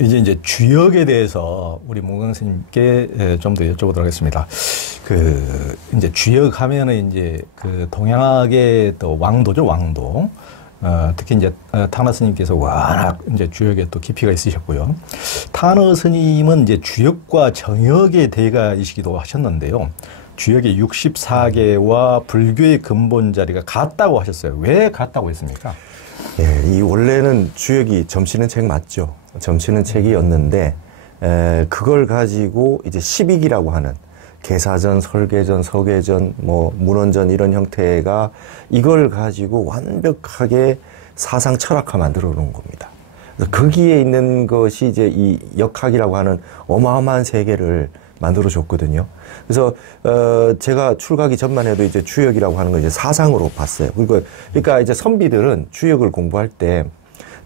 이제 주역에 대해서 우리 문광 스님께 좀 더 여쭤보도록 하겠습니다. 이제 주역 하면은 이제 동양학의 또 왕도죠, 왕도. 특히 이제 타너 스님께서 워낙 이제 주역에 또 깊이가 있으셨고요. 타너 스님은 이제 주역과 정역의 대가이시기도 하셨는데요. 주역의 64개와 불교의 근본 자리가 같다고 하셨어요. 왜 같다고 했습니까? 예, 이 원래는 주역이 점치는 책 맞죠. 점치는 책이었는데 그걸 가지고 이제 십익이라고 하는 계사전, 설계전, 서계전, 뭐 문헌전 이런 형태가 이걸 가지고 완벽하게 사상 철학화 만들어 놓은 겁니다. 거기에 있는 것이 이제 이 역학이라고 하는 어마어마한 세계를 만들어 줬거든요. 그래서 제가 출가하기 전만 해도 이제 주역이라고 하는 걸 이제 사상으로 봤어요. 그러니까 이제 선비들은 주역을 공부할 때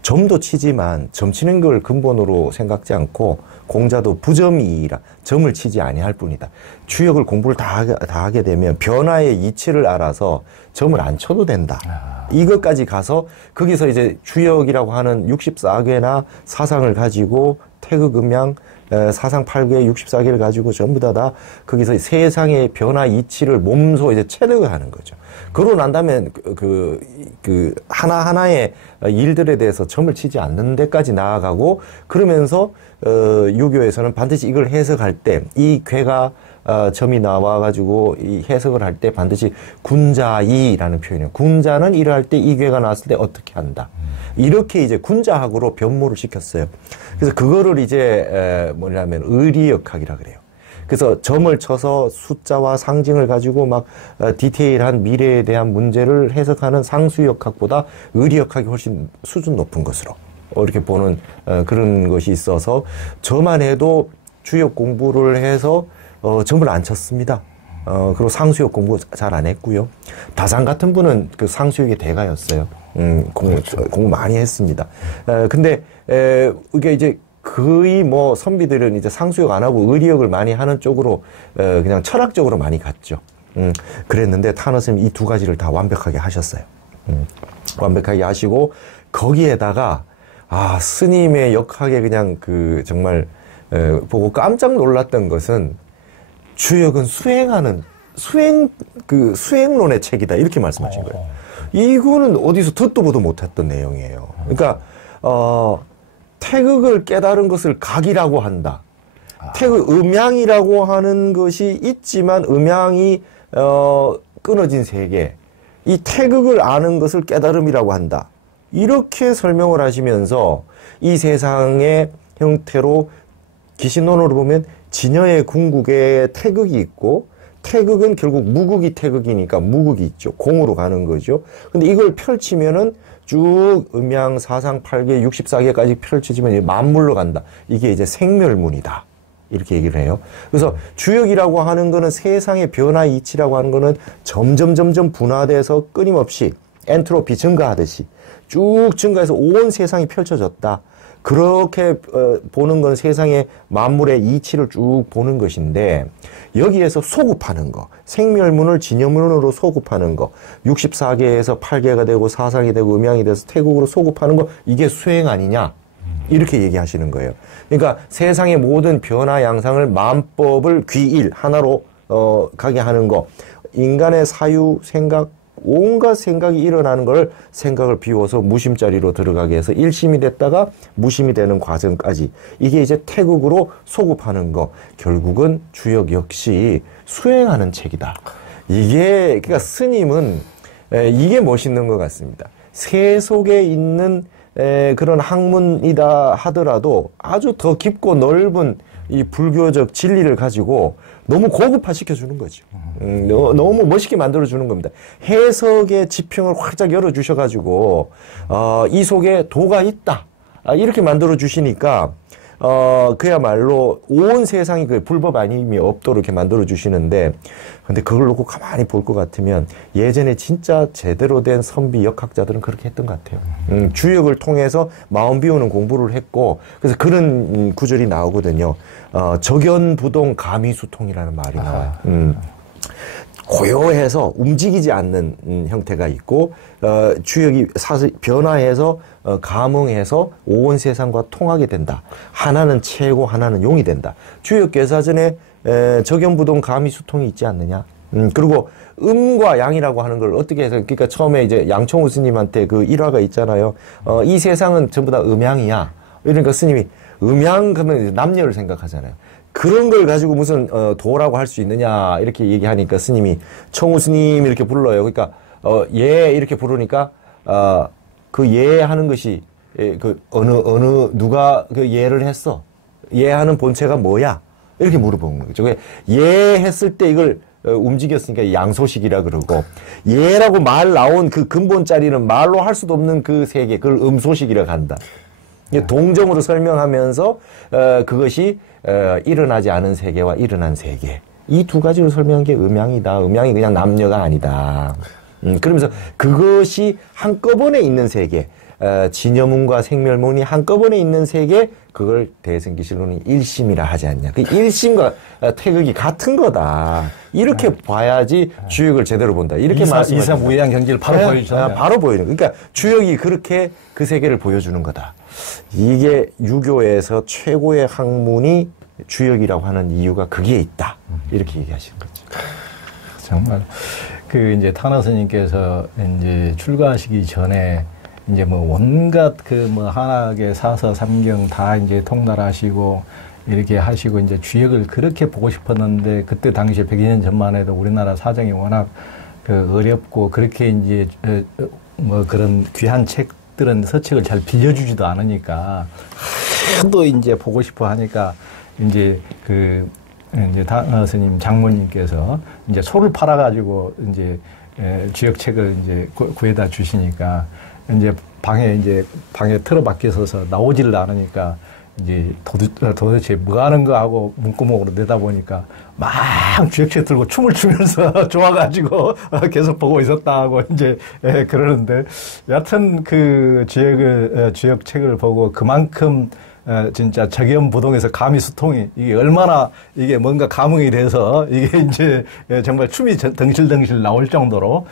점도 치지만 점 치는 걸 근본으로 생각지 않고 공자도 부점이라 점을 치지 아니할 뿐이다. 주역을 공부를 다 하게 되면 변화의 이치를 알아서 점을 안 쳐도 된다. 이것까지 가서 거기서 이제 주역이라고 하는 64개나 사상을 가지고 태극음양 사상 8개, 64개를 가지고 전부 다 거기서 세상의 변화 이치를 몸소 이제 체득을 하는 거죠. 그러고 난 다음에 하나하나의 일들에 대해서 점을 치지 않는 데까지 나아가고 그러면서 유교에서는 반드시 이걸 해석할 때 이 괴가 점이 나와가지고 이 해석을 할 때 반드시 군자이라는 표현이에요. 군자는 일을 할 때 이 괴가 나왔을 때 어떻게 한다. 이렇게 이제 군자학으로 변모를 시켰어요. 그래서 그거를 이제 뭐냐면 의리역학이라 그래요. 그래서 점을 쳐서 숫자와 상징을 가지고 막 디테일한 미래에 대한 문제를 해석하는 상수역학보다 의리역학이 훨씬 수준 높은 것으로 이렇게 보는 그런 것이 있어서 저만 해도 주역 공부를 해서 점을 안 쳤습니다. 그리고 상수역 공부 잘 안 했고요. 다산 같은 분은 그 상수역의 대가였어요. 공부 많이 했습니다. 근데 이게 이제 거의 뭐 선비들은 이제 상수역 안 하고 의리역을 많이 하는 쪽으로 그냥 철학적으로 많이 갔죠. 그랬는데 타너 스님이 이 두 가지를 다 완벽하게 하셨어요. 완벽하게 하시고 거기에다가 스님의 역학에 그냥 정말 보고 깜짝 놀랐던 것은 주역은 수행론의 책이다 이렇게 말씀하신 거예요. 이거는 어디서 듣도 보도 못했던 내용이에요. 그러니까 태극을 깨달은 것을 각이라고 한다. 태극 음양이라고 하는 것이 있지만 음양이 끊어진 세계. 이 태극을 아는 것을 깨달음이라고 한다. 이렇게 설명을 하시면서 이 세상의 형태로 기신론으로 보면 진여의 궁극에 태극이 있고 태극은 결국 무극이 태극이니까 무극이 있죠. 공으로 가는 거죠. 근데 이걸 펼치면은 쭉 음양 사상 8개, 64개까지 펼쳐지면 만물로 간다. 이게 이제 생멸문이다. 이렇게 얘기를 해요. 그래서 주역이라고 하는 거는 세상의 변화 이치라고 하는 거는 점점 분화돼서 끊임없이 엔트로피 증가하듯이 쭉 증가해서 온 세상이 펼쳐졌다. 그렇게 보는 건 세상의 만물의 이치를 쭉 보는 것인데 여기에서 소급하는 거, 생멸문을 진여문으로 소급하는 거, 64개에서 8개가 되고 사상이 되고 음양이 돼서 태국으로 소급하는 거, 이게 수행 아니냐? 이렇게 얘기하시는 거예요. 그러니까 세상의 모든 변화 양상을 만법을 귀일 하나로 가게 하는 거, 인간의 사유, 생각, 온갖 생각이 일어나는 걸 생각을 비워서 무심자리로 들어가게 해서 일심이 됐다가 무심이 되는 과정까지 이게 이제 태극으로 소급하는 거 결국은 주역 역시 수행하는 책이다. 이게 그러니까 스님은 이게 멋있는 것 같습니다. 새 속에 있는 그런 학문이다 하더라도 아주 더 깊고 넓은 이 불교적 진리를 가지고 너무 고급화 시켜주는 거죠. 너무 멋있게 만들어주는 겁니다. 해석의 지평을 활짝 열어주셔가지고, 이 속에 도가 있다. 이렇게 만들어주시니까, 그야말로 온 세상이 그 불법 아님이 없도록 이렇게 만들어주시는데, 근데 그걸 놓고 가만히 볼 것 같으면 예전에 진짜 제대로 된 선비 역학자들은 그렇게 했던 것 같아요. 주역을 통해서 마음 비우는 공부를 했고, 그래서 그런 구절이 나오거든요. 적연부동 가미수통이라는 말이 나와요. 고요해서 움직이지 않는 형태가 있고 주역이 변화해서 감흥해서 온 세상과 통하게 된다. 하나는 채고 하나는 용이 된다. 주역 개사전에 적연부동 가미수통이 있지 않느냐. 그리고 음과 양이라고 하는 걸 어떻게 해서 그러니까 처음에 이제 양총우 스님한테 그 일화가 있잖아요. 이 세상은 전부 다 음양이야. 그러니까 스님이 음양 그러면 남녀를 생각하잖아요. 그런 걸 가지고 무슨 도라고 할 수 있느냐 이렇게 얘기하니까 스님이 청우 스님 이렇게 불러요. 그러니까 예 이렇게 부르니까 그 예 하는 것이 그 어느 누가 그 예를 했어? 예 하는 본체가 뭐야? 이렇게 물어보는 거죠. 예 했을 때 이걸 움직였으니까 양소식이라 그러고 예라고 말 나온 그 근본 자리는 말로 할 수도 없는 그 세계 그걸 음소식이라고 한다. 동정으로 설명하면서 그것이 일어나지 않은 세계와 일어난 세계 이 두 가지로 설명한 게 음양이다. 음양이 그냥 남녀가 아니다. 그러면서 그것이 한꺼번에 있는 세계 진여문과 생멸문이 한꺼번에 있는 세계 그걸 대승기실론이 일심이라 하지 않냐. 그 일심과 태극이 같은 거다. 이렇게 봐야지 주역을 제대로 본다. 이렇게 말씀하십니다. 이사무의한 경지를 바로 보여주잖아요. 바로 보이는. 그러니까 주역이 그렇게 그 세계를 보여주는 거다. 이게 유교에서 최고의 학문이 주역이라고 하는 이유가 거기에 있다. 이렇게 얘기하시는 거죠. 정말 그 이제 타나 스님께서 이제 출가하시기 전에 이제 뭐 온갖 그 뭐 한학의 사서 삼경 다 이제 통달하시고 이렇게 하시고 이제 주역을 그렇게 보고 싶었는데 그때 당시에 100년 전만 해도 우리나라 사정이 워낙 그 어렵고 그렇게 이제 뭐 그런 귀한 책들은 서책을 잘 빌려주지도 않으니까 하도 이제 보고 싶어 하니까 이제 그 이제 타나 스님 장모님께서 이제 소를 팔아가지고 이제 주역책을 이제 구해다 주시니까 이제 방에 틀어박혀 서서 나오지를 않으니까 이제 도대체 뭐 하는 거 하고 문구멍으로 내다보니까 막 주역책 들고 춤을 추면서 좋아가지고 계속 보고 있었다고 이제 그러는데 여하튼 그 주역책을 보고 그만큼 진짜 적연부동에서 가미수통이 이게 얼마나 이게 뭔가 감흥이 돼서 이게 이제 정말 춤이 덩실덩실 나올 정도로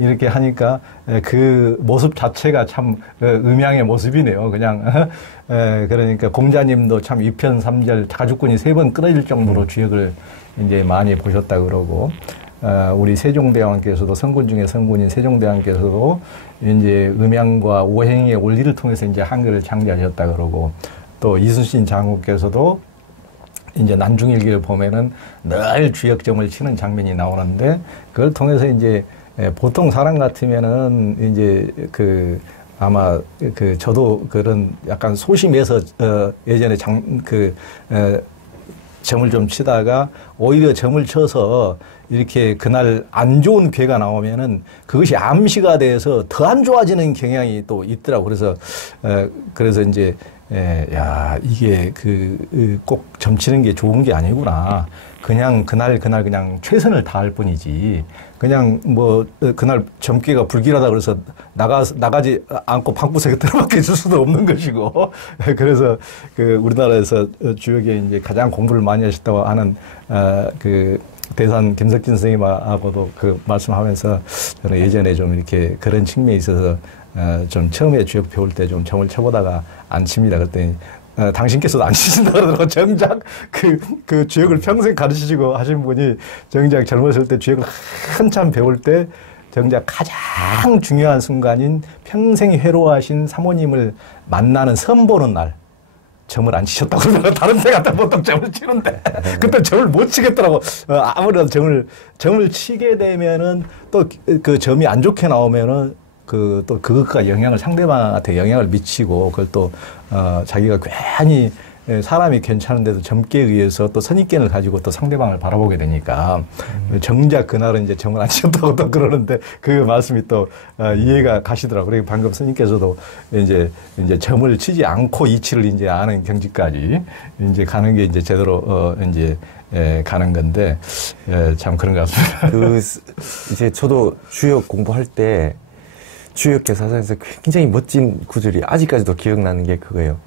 이렇게 하니까 그 모습 자체가 참 음양의 모습이네요. 그냥 그러니까 공자님도 참 2편 3절 가죽꾼이 3번 끊어질 정도로 주역을 이제 많이 보셨다 그러고 우리 세종대왕께서도 성군 중에 성군인 세종대왕께서도 이제 음양과 오행의 원리를 통해서 이제 한글을 창제하셨다 그러고 또 이순신 장군께서도 이제 난중일기를 보면은 늘 주역점을 치는 장면이 나오는데 그걸 통해서 이제 보통 사람 같으면은 이제 그 아마 그 저도 그런 약간 소심해서 예전에 점을 좀 치다가 오히려 점을 쳐서 이렇게 그날 안 좋은 괴가 나오면은 그것이 암시가 돼서 더 안 좋아지는 경향이 또 있더라고. 그래서 이제 야, 이게 꼭 점치는 게 좋은 게 아니구나. 그냥 그날 그냥 최선을 다할 뿐이지. 그냥 뭐 그날 점괘가 불길하다 그래서 나가지 않고 방구석에 들어밖에 있을 수도 없는 것이고. 그래서 그 우리나라에서 주역에 이제 가장 공부를 많이 하셨다고 하는 그 대산 김석진 선생님하고도 그 말씀하면서 저는 예전에 좀 이렇게 그런 측면에 있어서 좀 처음에 주역 배울 때 좀 점을 쳐보다가 안 칩니다. 그랬더니 당신께서도 안 치신다 그러더라고. 정작 그 주역을 평생 가르치시고 하신 분이 정작 젊었을 때 주역을 한참 배울 때 정작 가장 중요한 순간인 평생 회로하신 사모님을 만나는 선보는 날 점을 안 치셨다고 그러더라고. 다른 데 갖다 보통 점을 치는데 그때 점을 못 치겠더라고. 아무래도 점을 치게 되면은 또 그 점이 안 좋게 나오면은 또 그것과 상대방한테 영향을 미치고, 그걸 또, 자기가 괜히 사람이 괜찮은데도 점괘에 의해서 또 선입견을 가지고 또 상대방을 바라보게 되니까, 정작 그날은 이제 점을 안 치셨다고 또 그러는데, 그 말씀이 또, 이해가 가시더라고요. 그리고 방금 스님께서도 이제 점을 치지 않고 이치를 이제 아는 경지까지 이제 가는 게 이제 제대로, 가는 건데, 참 그런 것 같습니다. 이제 저도 주역 공부할 때, 주역 개사전에서 굉장히 멋진 구절이 아직까지도 기억나는 게 그거예요.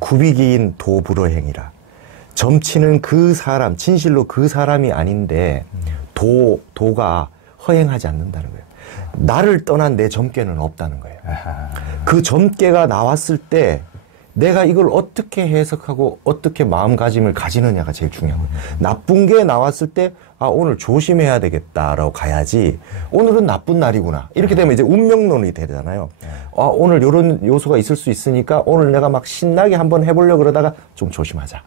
구비기인 도불어행이라. 점치는 그 사람, 진실로 그 사람이 아닌데 도가 허행하지 않는다는 거예요. 나를 떠난 내 점괘는 없다는 거예요. 그 점괘가 나왔을 때 내가 이걸 어떻게 해석하고 어떻게 마음가짐을 가지느냐가 제일 중요하거든요. 나쁜 게 나왔을 때 오늘 조심해야 되겠다라고 가야지 오늘은 나쁜 날이구나. 이렇게 되면 이제 운명론이 되잖아요. 오늘 이런 요소가 있을 수 있으니까 오늘 내가 막 신나게 한번 해보려고 그러다가 좀 조심하자.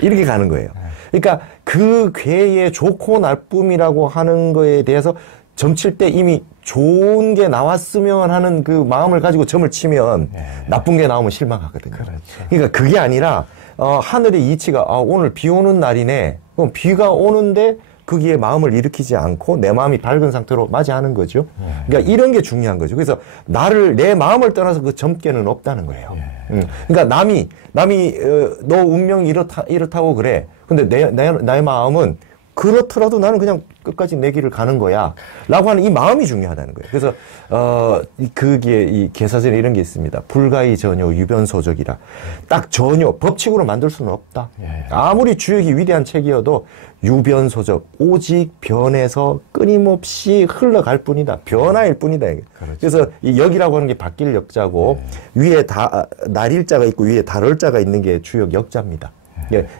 이렇게 가는 거예요. 그러니까 그 괴의 좋고 나쁨이라고 하는 거에 대해서 점칠 때 이미 좋은 게 나왔으면 하는 그 마음을 가지고 점을 치면 나쁜 게 나오면 실망하거든요. 그렇죠. 그러니까 그게 아니라 하늘의 이치가 오늘 비 오는 날이네. 그럼 비가 오는데 거기에 마음을 일으키지 않고 내 마음이 밝은 상태로 맞이하는 거죠. 그러니까 이런 게 중요한 거죠. 그래서 내 마음을 떠나서 그 점괘는 없다는 거예요. 그러니까 남이 너 운명이 이렇다고 그래. 근데 나의 마음은 그렇더라도 나는 그냥 끝까지 내 길을 가는 거야. 라고 하는 이 마음이 중요하다는 거예요. 그래서, 그게 이 계사전에 이런 게 있습니다. 불가의 전효, 유변소적이라. 딱 전효, 법칙으로 만들 수는 없다. 아무리 주역이 위대한 책이어도 유변소적, 오직 변해서 끊임없이 흘러갈 뿐이다. 변화일 뿐이다. 그렇죠. 그래서 이 역이라고 하는 게 바뀔 역자고, 위에 날일자가 있고 위에 달월자가 있는 게 주역 역자입니다.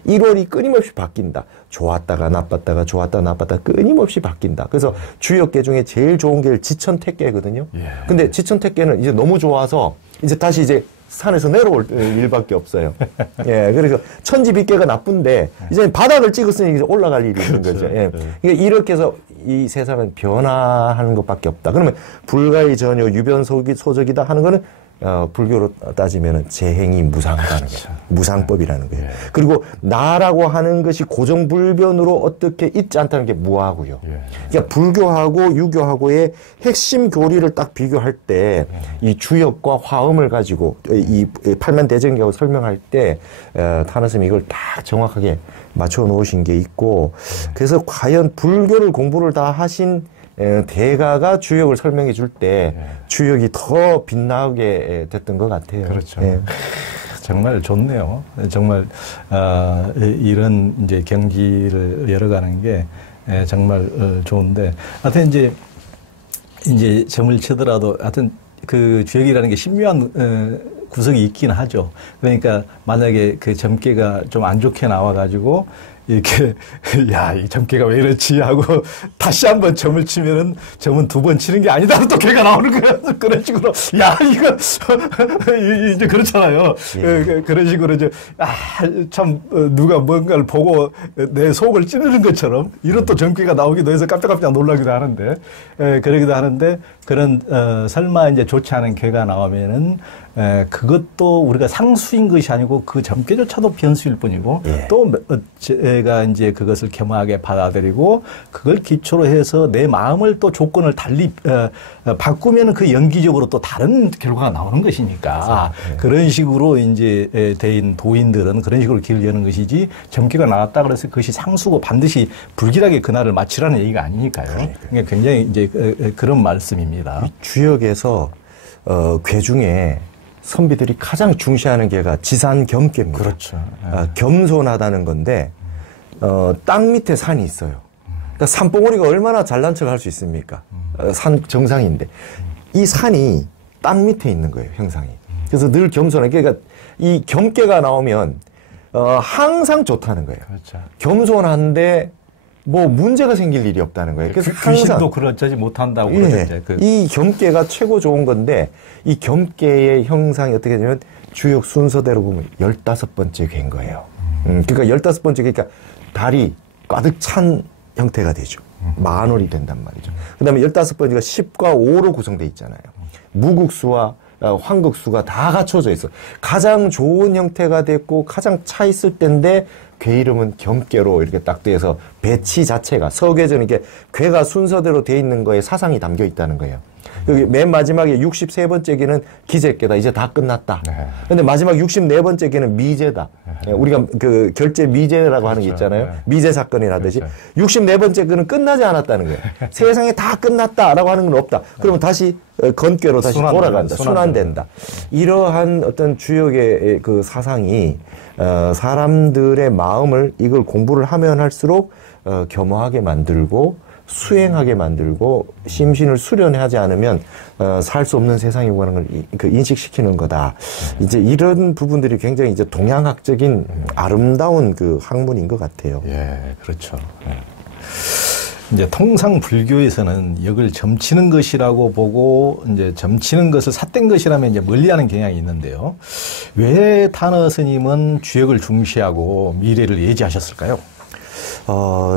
1월이 끊임없이 바뀐다. 좋았다가 나빴다가 좋았다 나빴다 끊임없이 바뀐다. 그래서 주역계 중에 제일 좋은 게 지천택계거든요. 근데 지천택계는 이제 너무 좋아서 이제 다시 이제 산에서 내려올 일밖에 없어요. 그래서 천지빗계가 나쁜데 이제 바닥을 찍었으니 이제 올라갈 일이 있는 거죠. 그러니까 이렇게 해서 이 세상은 변화하는 것밖에 없다. 그러면 불가의 전효, 유변소적이다 하는 거는 불교로 따지면 재행이 무상하다는 거예요. 무상법이라는 거예요. 그리고 나라고 하는 것이 고정불변으로 어떻게 있지 않다는 게 무하고요. 그러니까 불교하고 유교하고의 핵심 교리를 딱 비교할 때 이 주역과 화음을 가지고 이 팔만대정경을 설명할 때 타나스님이 이걸 딱 정확하게 맞춰 놓으신 게 있고, 그래서 과연 불교를 공부를 다 하신 대가가 주역을 설명해 줄 때 주역이 더 빛나게 됐던 것 같아요. 그렇죠. 정말 좋네요. 정말 이런 이제 경지를 열어가는 게 정말 좋은데, 하여튼 이제 점을 치더라도 하여튼 그 주역이라는 게 신묘한 구석이 있긴 하죠. 그러니까 만약에 그 점괘가 좀 안 좋게 나와가지고 이렇게 야, 이 점괘가 왜 이렇지 하고 다시 한번 점을 치면은 점은 2번 치는 게 아니다 또 걔가 나오는 거야. 그런 식으로 야, 이거 이제 그렇잖아요. 그런 식으로 이제 참 누가 뭔가를 보고 내 속을 찌르는 것처럼 이런 또 점괘가 나오기도 해서 깜짝깜짝 놀라기도 하는데, 그러기도 하는데, 그런 설마 이제 좋지 않은 괴가 나오면은 그것도 우리가 상수인 것이 아니고 그 점괘조차도 변수일 뿐이고, 또 제가 이제 그것을 겸허하게 받아들이고 그걸 기초로 해서 내 마음을 또 조건을 달리 바꾸면은 그 연기적으로 또 다른 결과가 나오는 것이니까, 그런 식으로 이제 대인 도인들은 그런 식으로 길을 여는 것이지, 점괘가 나왔다 그래서 그것이 상수고 반드시 불길하게 그날을 마치라는 얘기가 아니니까요. 그러니까 굉장히 이제 그런 말씀입니다. 주역에서 괴 중에 선비들이 가장 중시하는 게가 지산겸계입니다. 그렇죠. 겸손하다는 건데, 땅 밑에 산이 있어요. 그러니까 산봉우리가 얼마나 잘난 척 할 수 있습니까? 산 정상인데. 이 산이 땅 밑에 있는 거예요, 형상이. 그래서 늘 겸손하게. 그러니까 이 겸계가 나오면, 항상 좋다는 거예요. 그렇죠. 겸손한데, 뭐 문제가 생길 일이 없다는 거예요. 그래서 귀신도 그러지 못한다고 그러죠. 이 겸계가 최고 좋은 건데, 이 겸계의 형상이 어떻게 되냐면 주역 순서대로 보면 15번째 괴인 거예요. 그러니까 15번째, 그러니까 달이 가득 찬 형태가 되죠. 만월이 된단 말이죠. 그 다음에 15번째가 10과 5로 구성되어 있잖아요. 무국수와 황극수가 다 갖춰져 있어. 가장 좋은 형태가 됐고 가장 차 있을 때인데, 괴 이름은 겸계로 이렇게 딱 돼서 배치 자체가, 서괴전 이게 괴가 순서대로 돼 있는 거에 사상이 담겨 있다는 거예요. 여기 맨 마지막에 63번째 괴는 기재괴다. 이제 다 끝났다. 근데 마지막 64번째 괴는 미제다. 우리가 그 결제 미제라고 하는 게 있잖아요. 미제 사건이라듯이. 64번째 괴는 끝나지 않았다는 거예요. 세상에 다 끝났다라고 하는 건 없다. 그러면 다시 건괴로 다시 돌아간다. 순환된다. 이러한 어떤 주역의 그 사상이 사람들의 마음을 이걸 공부를 하면 할수록 겸허하게 만들고, 수행하게 만들고 심신을 수련하지 않으면 살 수 없는 세상이고 하는 걸 그 인식시키는 거다. 이제 이런 부분들이 굉장히 이제 동양학적인 아름다운 그 학문인 것 같아요. 예, 그렇죠. 예. 이제 통상 불교에서는 역을 점치는 것이라고 보고 이제 점치는 것을 삿된 것이라면 이제 멀리하는 경향이 있는데요. 왜 타너 스님은 주역을 중시하고 미래를 예지하셨을까요?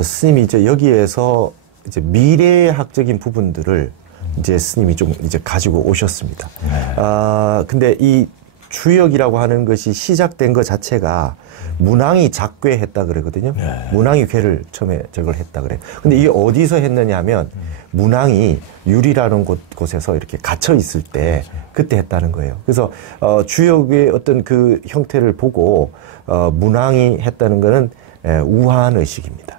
스님이 이제 여기에서 이제 미래학적인 부분들을 이제 스님이 좀 이제 가지고 오셨습니다. 네. 근데 이 주역이라고 하는 것이 시작된 것 자체가 문왕이 작괴했다 그러거든요. 네. 문왕이 괴를 처음에 저걸 했다 그래요. 근데 이게 어디서 했느냐 하면 문왕이 유리라는 곳에서 이렇게 갇혀 있을 때 그때 했다는 거예요. 그래서 주역의 어떤 그 형태를 보고 문왕이 했다는 거는 우한의식입니다.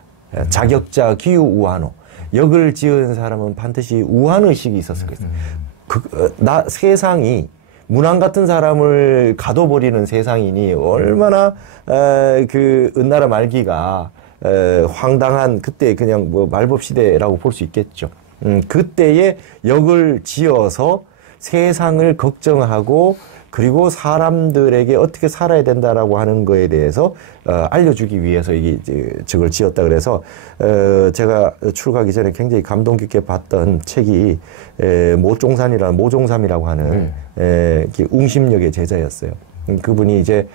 자격자 기유 우한호. 역을 지은 사람은 반드시 우한의식이 있었을 거예요. 세상이 문왕 같은 사람을 가둬버리는 세상이니 얼마나 그 은나라 말기가 황당한 그때 그냥 뭐 말법 시대라고 볼 수 있겠죠. 그때에 역을 지어서 세상을 걱정하고 그리고 사람들에게 어떻게 살아야 된다라고 하는 거에 대해서 알려주기 위해서 저걸 지었다 그래서 제가 출가하기 전에 굉장히 감동 깊게 봤던 책이 모종삼이라고 하는 웅심역의 제자였어요. 그분이 이제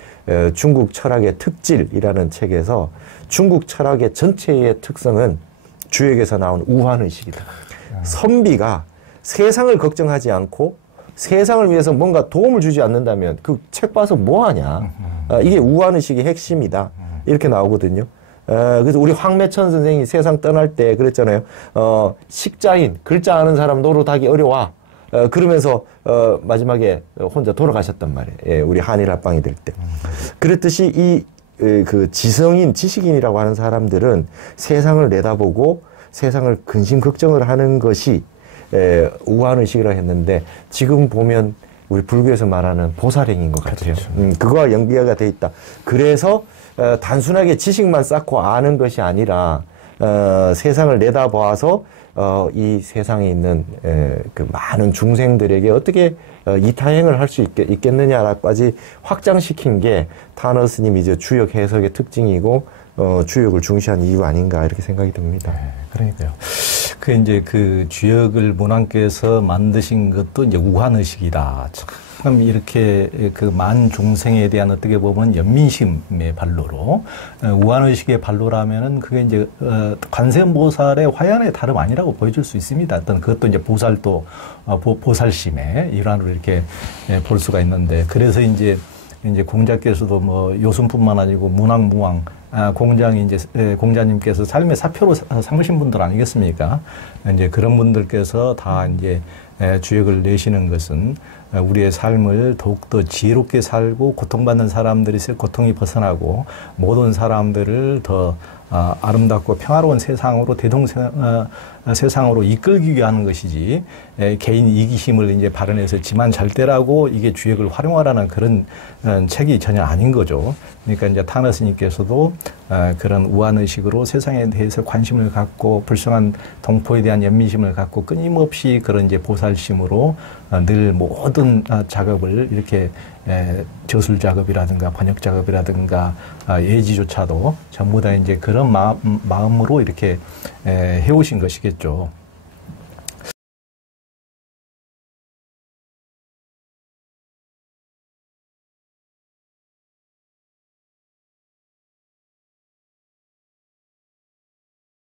중국 철학의 특질이라는 책에서 중국 철학의 전체의 특성은 주역에서 나온 우한의식이다. 선비가 세상을 걱정하지 않고 세상을 위해서 뭔가 도움을 주지 않는다면 그 책 봐서 뭐 하냐. 이게 우한의식의 핵심이다. 이렇게 나오거든요. 그래서 우리 황매천 선생이 세상 떠날 때 그랬잖아요. 식자인, 글자 아는 사람 노릇하기 어려워. 그러면서 마지막에 혼자 돌아가셨단 말이에요. 예, 우리 한일 합방이 될 때. 그랬듯이 그 지성인, 지식인이라고 하는 사람들은 세상을 내다보고 세상을 근심 걱정을 하는 것이 우한의식이라 했는데 지금 보면 우리 불교에서 말하는 보살행인 것 같아요. 그렇죠. 그거와 연계가 돼 있다. 그래서 단순하게 지식만 쌓고 아는 것이 아니라 세상을 내다봐서 이 세상에 있는 그 많은 중생들에게 어떻게 이타행을 할 수 있겠느냐까지 확장시킨 게 타너 스님이 이제 주역 해석의 특징이고 주역을 중시한 이유 아닌가 이렇게 생각이 듭니다. 네, 그러니까요. 그 이제 그 주역을 문왕께서 만드신 것도 이제 우한의식이다. 참 이렇게 그 만 중생에 대한 어떻게 보면 연민심의 발로로 우한의식의 발로라면은 그게 이제 관세음보살의 화연의 다름 아니라고 보여줄 수 있습니다. 어떤 그것도 이제 보살도 보살심의 일환으로 이렇게 볼 수가 있는데 그래서 이제 공자께서도 뭐 요순뿐만 아니고 문왕 공장이 이제 공자님께서 삶의 사표로 삼으신 분들 아니겠습니까? 이제 그런 분들께서 다 이제 주역을 내시는 것은 우리의 삶을 더욱더 지혜롭게 살고 고통받는 사람들이 고통이 벗어나고 모든 사람들을 더 아름답고 평화로운 세상으로 세상으로 이끌기 위한 것이지 개인 이기심을 이제 발현해서 지만 잘 때라고 이게 주역을 활용하라는 그런 책이 전혀 아닌 거죠. 그러니까 이제 타너 스님께서도 그런 우한의식으로 세상에 대해서 관심을 갖고 불쌍한 동포에 대한 연민심을 갖고 끊임없이 그런 이제 보살심으로 늘 모든 작업을 이렇게 저술 작업이라든가 번역 작업이라든가 예지조차도 전부 다 이제 그런 마음으로 이렇게 해오신 것이겠죠.